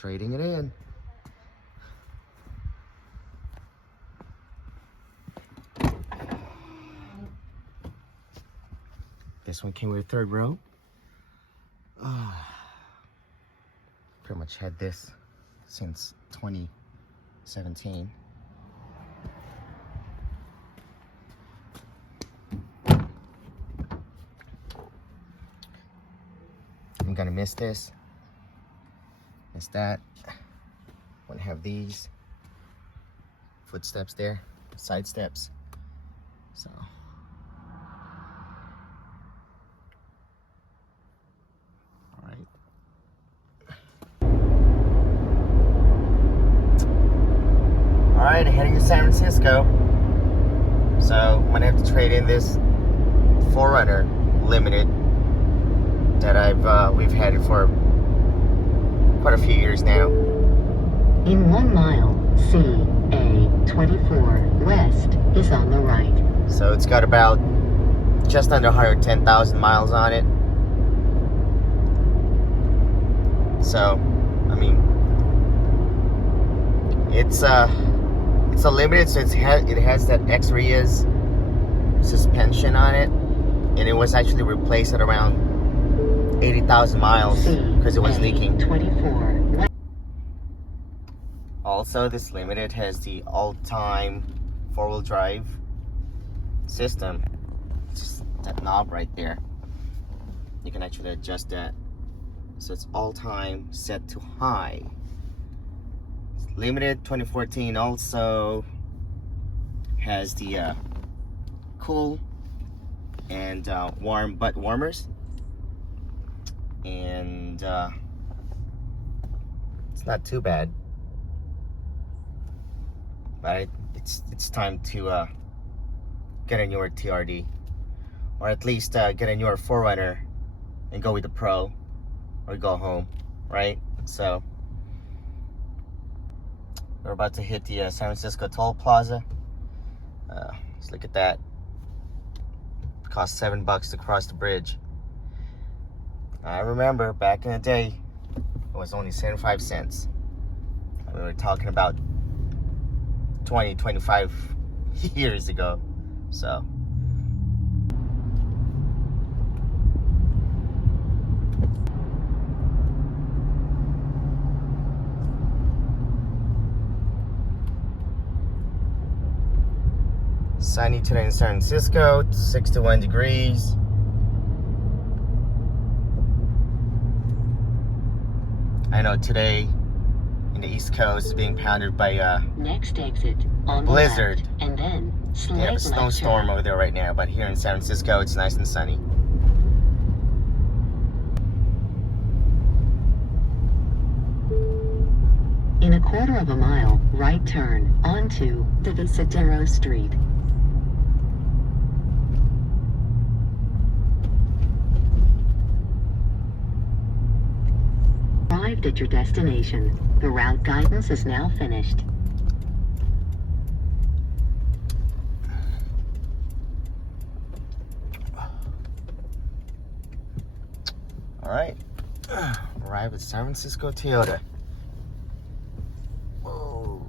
Trading it in. This one came with third row. Pretty much had this since 2017. I'm gonna miss this. Miss that. Wouldn't have these footsteps there, side steps. So all right, heading to San Francisco. So I'm gonna have to trade in this 4Runner Limited that we've had it for quite a few years now. In 1 mile, CA24 West is on the right. So it's got about just under 110,000 miles on it. So, I mean, it's a limited, so it has that X-Rias suspension on it, and it was actually replaced at around 80,000 miles because it was leaking. 24. Also, this Limited has the all-time four-wheel drive system. Just that knob right there. You can actually adjust that. So it's all-time set to high. It's Limited 2014 also has the cool and warm butt warmers. And it's not too bad. But it's time to get a newer TRD, or at least get a newer 4Runner and go with the Pro, or go home, right? So we're about to hit the San Francisco Toll Plaza. Let's look at that. It costs $7 to cross the bridge. I remember back in the day, it was only 75 cents. And we were talking about 25 years ago. So sunny today in San Francisco, 61 degrees. I know today in the East Coast is being pounded by next exit on blizzard. the left, and then We have a snowstorm over there right now, but here in San Francisco it's nice and sunny. In a quarter of a mile, right turn onto Divisadero Street. Arrived at your destination. The route guidance is now finished. All right, arrived at San Francisco Toyota. Whoa.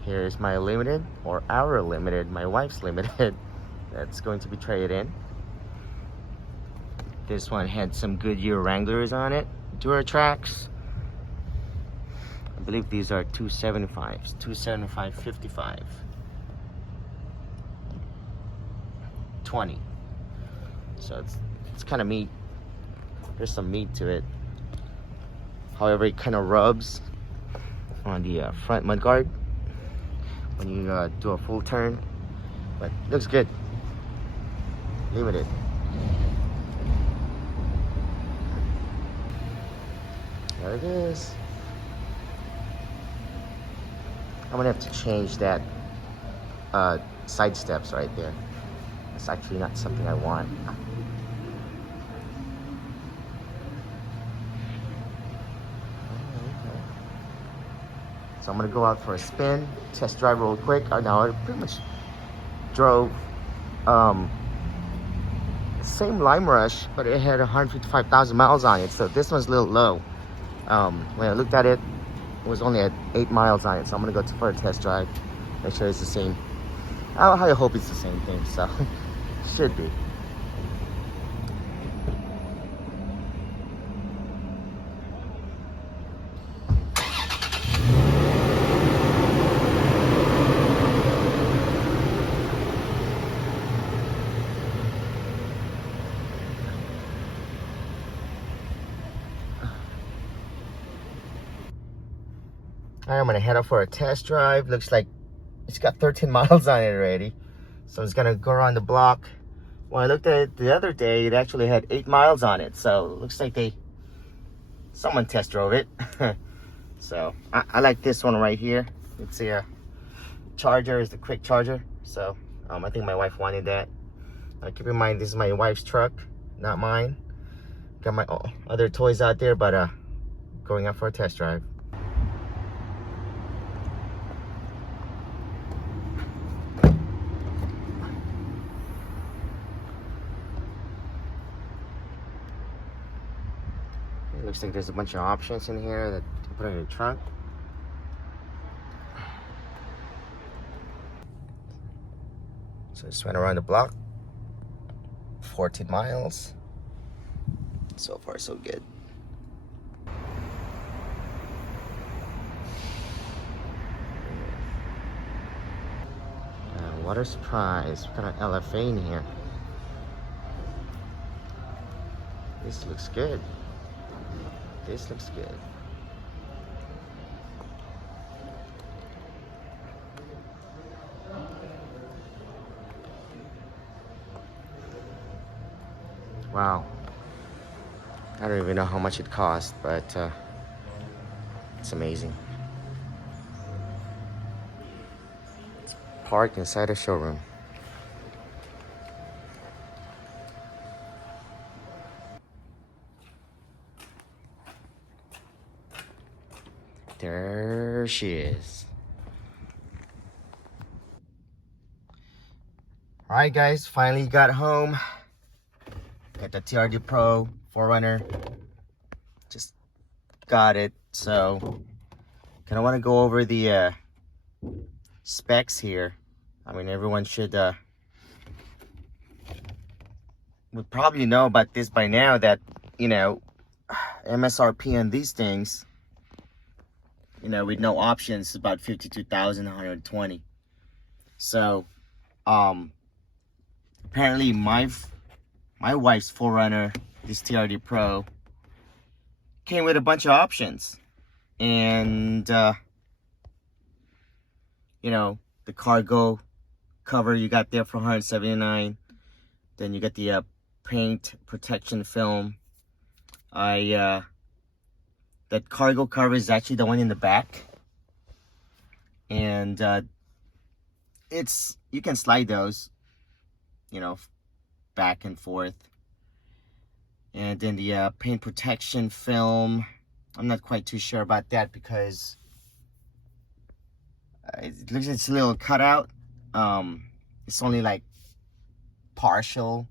Here's my Limited, or our Limited, my wife's Limited, that's going to be traded in. This one had some Goodyear Wranglers on it, Duratrax. I believe these are 275s, 275/55. 20. So it's kind of meat. There's some meat to it. However, it kind of rubs on the front mudguard when you do a full turn, but it looks good. Limited. There it is. I'm gonna have to change that side steps right there. It's actually not something I want. So I'm gonna go out for a spin, test drive real quick. Now I pretty much drove same Lime Rush, but it had 155,000 miles on it, so this one's a little low. When I looked at it, it was only at 8 miles on it, so I'm gonna go for a test drive, make sure it's the same. I hope it's the same thing, so should be. Alright, I'm gonna head up for a test drive. Looks like it's got 13 miles on it already. So it's gonna go around the block. When I looked at it the other day, it actually had 8 miles on it. So it looks like someone test drove it. So I like this one right here. It's a charger, it's a quick charger. So I think my wife wanted that. Keep in mind, this is my wife's truck, not mine. Got my other toys out there, but going out for a test drive. It looks like there's a bunch of options in here that you put in your trunk. So just went around the block. 14 miles. So far, so good. What a surprise. What kind of LFA in here? This looks good. This looks good. Wow. I don't even know how much it cost, but it's amazing. It's parked inside a showroom. There she is. All right, guys, finally got home. Got the TRD Pro 4Runner. Just got it. So, kind of want to go over the specs here. I mean, everyone would probably know about this by now, that, you know, MSRP on these things, you know, with no options, is about $52,120. So, apparently my wife's 4Runner, this TRD Pro, came with a bunch of options. And, you know, the cargo cover you got there for $179. Then you got the paint protection film. That cargo cover is actually the one in the back. And you can slide those, you know, back and forth. And then the paint protection film, I'm not quite too sure about that, because it looks like it's a little cutout. It's only like partial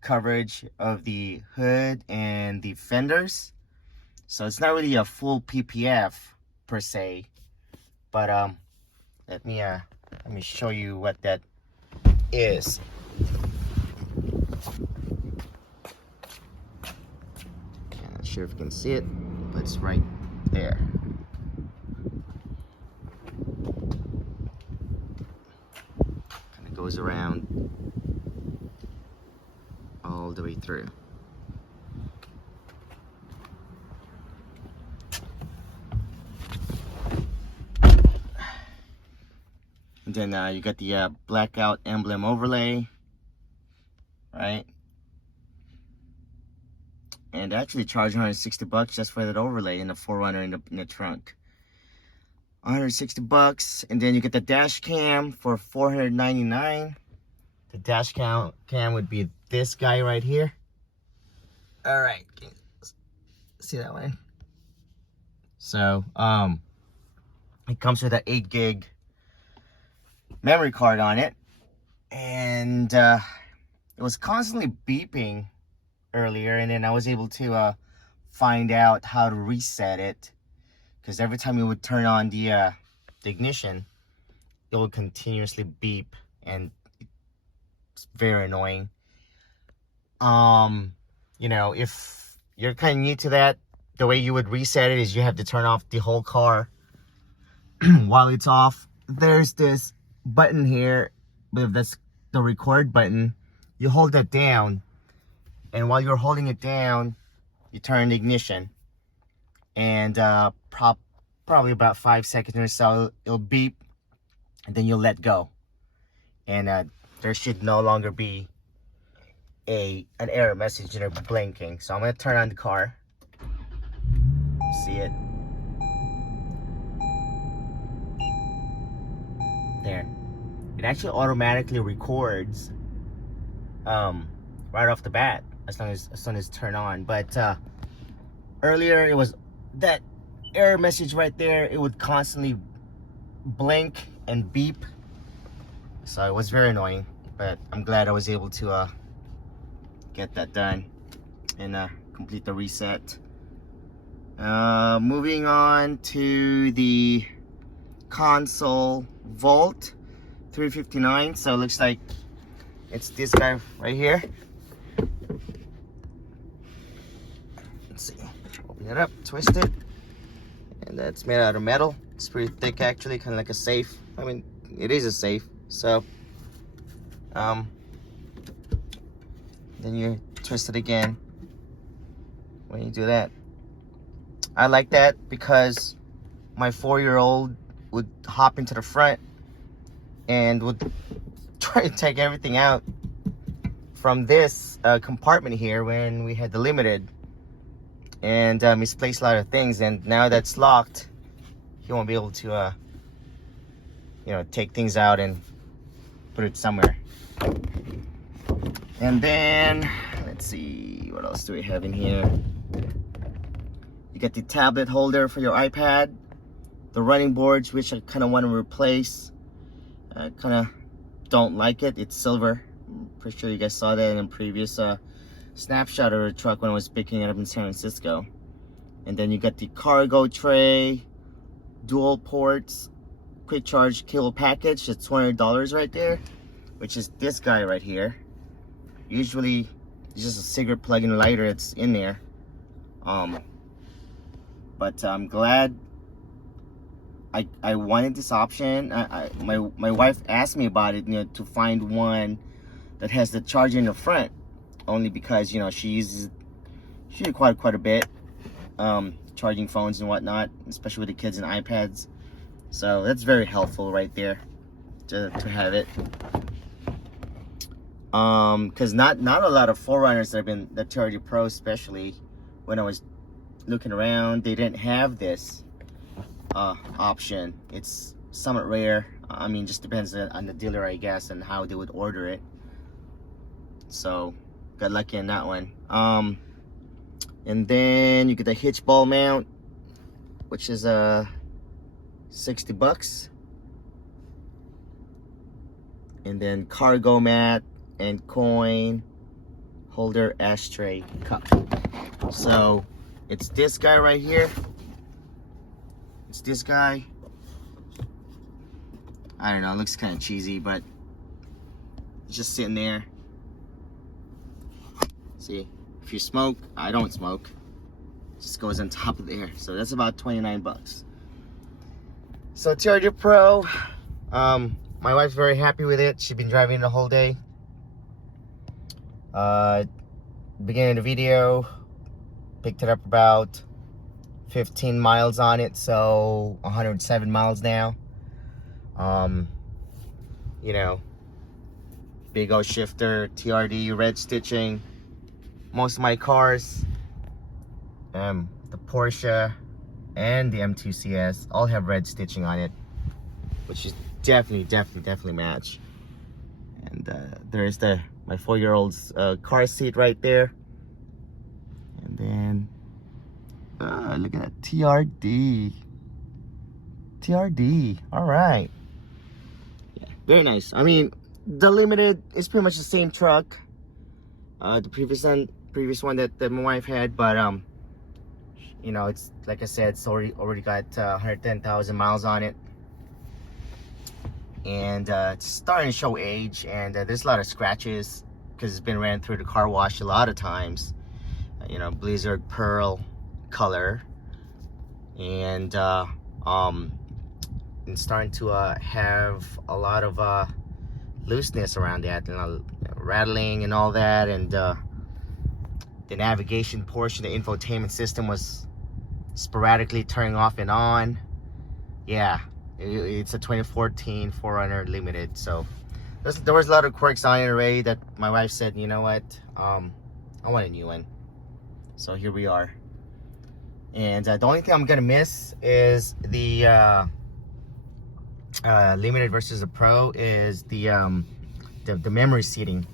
coverage of the hood and the fenders, so it's not really a full PPF per se. But let me show you what that is. Not sure if you can see it, but it's right there. Kind of goes around all the way through. And then you got the blackout emblem overlay, right? And actually charge $160 just for that overlay in the 4Runner in the trunk. $160, and then you get the dash cam for $499. The dash cam would be this guy right here. All right, can you see that one? So it comes with an 8 gig memory card on it, and it was constantly beeping earlier, and then I was able to find out how to reset it, because every time you would turn on the ignition, it would continuously beep, and it's very annoying. You know, if you're kind of new to that, the way you would reset it is you have to turn off the whole car while it's off. There's this button here, but that's the record button. You hold that down, and while you're holding it down, you turn the ignition, and probably about 5 seconds or so, it'll beep, and then you'll let go, and there should no longer be an error message or blinking. So I'm gonna turn on the car. You see it there. It actually automatically records right off the bat as soon as it's turned on. But earlier it was that error message right there. It would constantly blink and beep, so it was very annoying. But I'm glad I was able to get that done and complete the reset. Moving on to the console Volt 359. So it looks like it's this guy right here. Let's see, open it up, twist it, and that's made out of metal. It's pretty thick actually, kind of like a safe. I mean, it is a safe. So then you twist it again when you do that. I like that because my 4-year-old would hop into the front and would try to take everything out from this compartment here when we had the Limited, and misplaced a lot of things. And now that's locked, he won't be able to you know, take things out and put it somewhere. And then let's see, what else do we have in here? You get the tablet holder for your iPad, the running boards, which I kind of want to replace. I kind of don't like it. It's silver. I'm pretty sure you guys saw that in a previous snapshot of the truck when I was picking it up in San Francisco. And then you got the cargo tray, dual ports, quick charge cable package. It's $200 right there, which is this guy right here. Usually it's just a cigarette plug-in lighter that's in there. But I'm glad I wanted this option. My wife asked me about it, you know, to find one that has the charger in the front, only because, you know, she uses quite a bit, charging phones and whatnot, especially with the kids and iPads. So that's very helpful right there to have it. Because not a lot of 4Runners that have been, the TRD Pro especially, when I was looking around, they didn't have this option. It's somewhat rare. I mean, just depends on the dealer, I guess, and how they would order it. So got lucky in that one. And then you get the hitch ball mount, which is $60. And then cargo mat and coin holder, ashtray, cup. So it's this guy right here. It's this guy. I don't know, it looks kind of cheesy, but it's just sitting there. See, if you smoke, I don't smoke, it just goes on top of there. So that's about 29 bucks. So TRD Pro, my wife's very happy with it. She's been driving the whole day. Beginning of the video, picked it up about 15 miles on it, so 107 miles now. You know, big old shifter, TRD, red stitching. Most of my cars, the Porsche and the M2 CS, all have red stitching on it, which is definitely match. And there's my 4-year-old's car seat right there. And then look at that, TRD. All right, yeah, very nice. I mean, the Limited is pretty much the same truck. The previous one that my wife had, but you know, it's like I said, it's already got 110,000 miles on it, and it's starting to show age, and there's a lot of scratches because it's been ran through the car wash a lot of times. You know, Blizzard Pearl color, and it's starting to have a lot of looseness around that, you know, rattling and all that, and the navigation portion, the infotainment system was sporadically turning off and on. Yeah, it's a 2014 4Runner Limited, so there was a lot of quirks on it already that my wife said, you know what, I want a new one. So here we are, and the only thing I'm gonna miss is the Limited versus the Pro is the memory seating.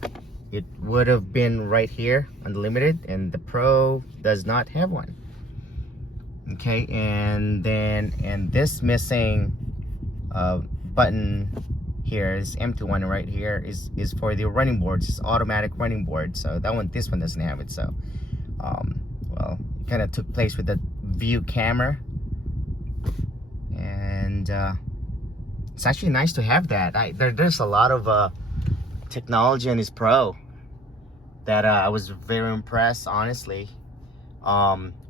It would have been right here on the Limited, and the Pro does not have one. Okay, and this missing button here is empty one right here is for the running boards. It's automatic running board, so this one doesn't have it. So well, it kind of took place with the view camera, and it's actually nice to have that. There's a lot of technology in this Pro that I was very impressed, honestly,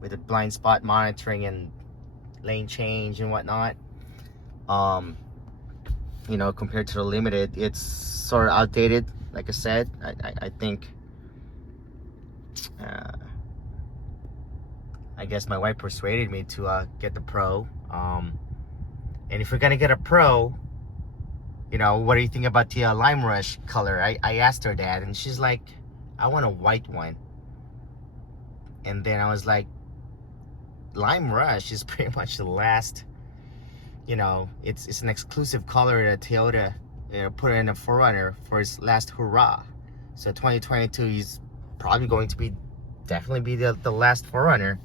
with the blind spot monitoring and lane change and whatnot. You know, compared to the Limited, it's sort of outdated. Like I said, I think I guess my wife persuaded me to get the Pro. And if you're gonna get a Pro, you know, what do you think about the Lime Rush color? I asked her that, and she's like, I want a white one. And then I was like, Lime Rush is pretty much the last, you know, it's an exclusive color that Toyota, you know, put in a 4Runner for its last hurrah. So 2022 is probably going to definitely be the last 4Runner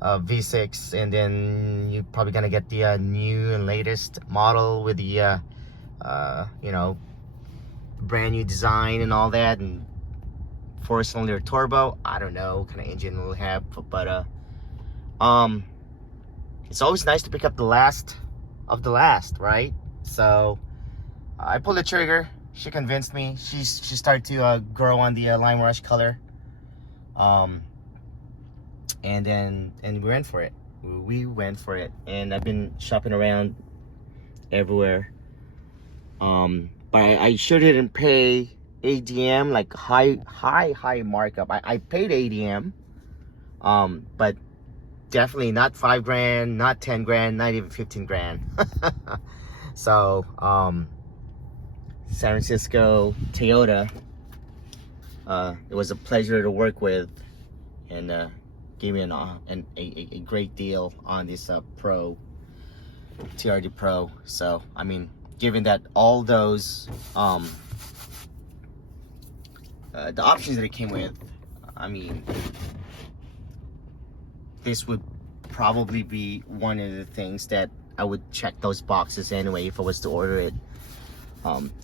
V6, and then you're probably gonna get the new and latest model with the you know, brand new design and all that, and 4-cylinder turbo. I don't know what kind of engine it'll have, but it's always nice to pick up the last of the last, right? So I pulled the trigger. She convinced me. She started to grow on the Lime Rush color, and we went for it. We went for it, and I've been shopping around everywhere. But I sure didn't pay ADM, like high markup. I paid ADM, but definitely not 5 grand, not 10 grand, not even 15 grand. So San Francisco Toyota, it was a pleasure to work with, and gave me a great deal on this Pro, TRD Pro. So I mean, given that all those the options that it came with, I mean, this would probably be one of the things that I would check those boxes anyway if I was to order it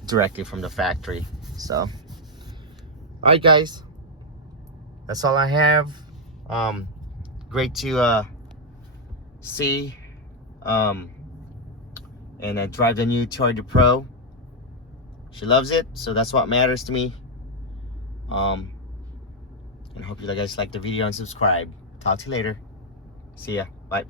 directly from the factory. So alright guys, that's all I have. Great to see and drive the new TRD Pro. She loves it, so that's what matters to me. And hope you guys like the video and subscribe. Talk to you later. See ya. Bye.